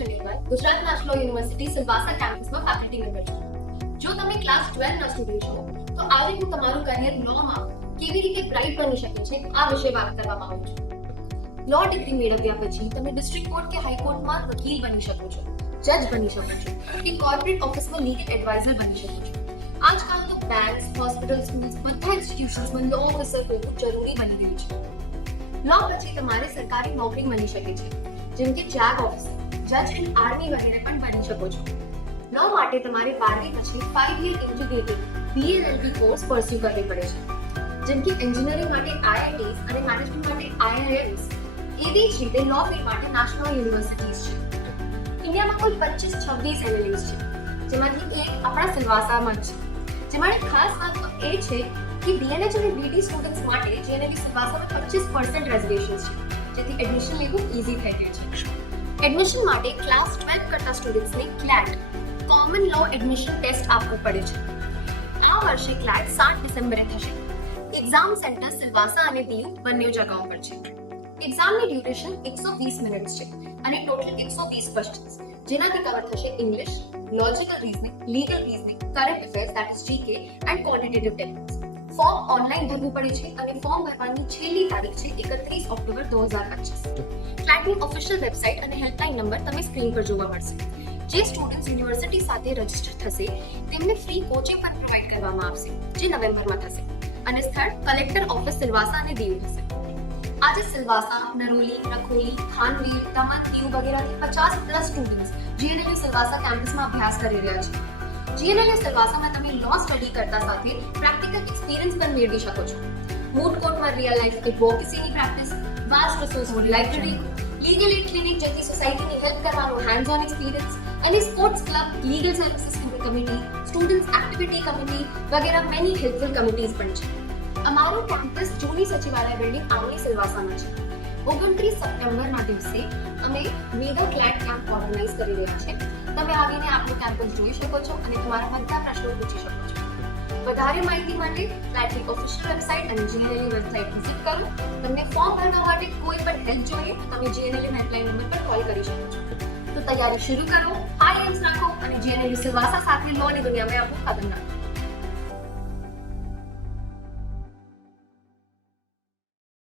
ખલીલવાલ Gujarat national university Silvassa કેમ્પસમાં faculty member છું. જો તમે ક્લાસ 12 ના સ્ટુડન્ટ છો તો આજે હું તમારું કરિયર લોમાં કેવી રીતે બ્રાઇટ બની શકે છે આ વિશે વાત કરવા માંગુ છું. લો ડિગ્રી મેળવ્યા પછી તમે ડિસ્ટ્રિક્ટ કોર્ટ કે હાઈકોર્ટમાં વકીલ બની શકો છો, જજ બની શકો છો કે કોર્પોરેટ ઓફિસમાં લીગલ એડવાઇઝર બની શકો છો. આજકાલ તો બેંક્સ, હોસ્પિટલ, સ્કૂલ્સ બધા ઇન્સ્ટિટ્યુશન્સમાં લો ઓફિસર હોવું જરૂરી બની ગયું છે. લો પછી તમારે સરકારી નોકરી મળી શકે છે, જેમ કે જેગ ઓફિસર, જજ એન્ડ આર્મી વગેરે પણ બની શકો છો. લો માટે તમારે 12મી પછી 5 year integrated BLLB course pursue કરવી પડે છે, જેમ કે એન્જિનિયરિંગ માટે IITs અને મેનેજમેન્ટ માટે IIMs. એવી જ રીતે લો ફિલ્ડ માટે નેશનલ યુનિવર્સિટીઝ છે. ઇન્ડિયામાં કુલ 25-26 LLBs છે, જેમાંથી એક આપણા સિલવાસામાં છે. જેમાં ખાસ વાત તો એ છે કે BNH અને BD સ્ટુડન્ટ્સ માટે GNLU સિલવાસામાં 25% રિઝર્વેશન છે, જેથી એડમિશન લેવું ઈઝી થઈ ગયું છે. એડમિશન માટે ક્લાસ 12 કરતા સ્ટુડન્ટ્સને CLAT કોમન લો એડમિશન ટેસ્ટ આપવું પડે છે. આ વર્ષે CLAT 7 ડિસેમ્બરે થશે. એક્ઝામ સેન્ટર સિલવાસા અને DU બંને જગ્યાઓ પર છે. એક્ઝામની ડ્યુરેશન 120 મિનિટ્સ છે અને ટોટલ 120 ક્વેશ્ચન્સ, જેનાથી કવર થશે English, logical reasoning, legal reasoning, current affairs that is GK and quantitative techniques. Form online ભરવું પડે છે અને ફોર્મ ભરવાની છેલ્લી તારીખ છે 31 ઓક્ટોબર 2025. CLATની ઓફિશિયલ વેબસાઇટ અને હેલ્પલાઇન નંબર તમે સ્ક્રીન પર જોવા મળશે. જે સ્ટુડન્ટ્સ યુનિવર્સિટી સાથે રજિસ્ટર થશે તેમને ફ્રી કોચિંગ પણ પ્રોવાઇડ કરવામાં આવશે, જે નવેમ્બરમાં થશે અને સ્થળ કલેક્ટર ઓફિસ સિલવાસા અને DU થશે. આજે સિલવાસા, નરોલી, રખોલી, ખાનવીર, દમણ, DU વગેરેથી 50+ સ્ટુડન્ટ્સ GNLU સિલવાસા કેમ્પસમાં અભ્યાસ કરી રહ્યા છે. GNLU સિલવાસામાં તમે લો સ્ટડી કરતા સાથે પ્રેક્ટિકલ એક્સપિરિયન્સ પણ મેળવી શકો છો. મૂડ કોર્ટમાં રિયલ લાઈફ એડવોકેસીની practice, vast resource library, legal aid clinic જેથી સોસાયટીની હેલ્પ કરવાનો હેન્ડ્સ ઓન એક્સપિરિયન્સ અને sports club, legal services committee, students activity committee વગેરે મેની હેલ્પફુલ કમિટીઝ પણ છે. અમારું કેમ્પસ જૂની સચિવાલય બિલ્ડિંગ આંગણી સિલવાસામાં છે. 29 સપ્ટેમ્બરના દિવસે અમે મેગા CLAT કેમ્પ ઓર્ગેનાઇઝ કરી રહ્યા છે. તમે આવીને આપણું કેમ્પસ જોઈ શકો છો અને તમારા બધા પ્રશ્નો પૂછી શકો છો. વધારે માહિતી માટે CLATની ઓફિશિયલ વેબસાઇટ અને GNLU વેબસાઇટ વિઝિટ કરો. તમને ફોર્મ ભરવા માટે કોઈ પણ હેલ્પ જોઈએ તો તમે GNLU હેલ્પલાઇન નંબર પર કોલ કરી શકો છો. તો તૈયારી શરૂ કરો, હાઈ એમ્સ રાખો અને GNLU સિલવાસા સાથે લોની દુનિયામાં આપણું કદમ નાખો.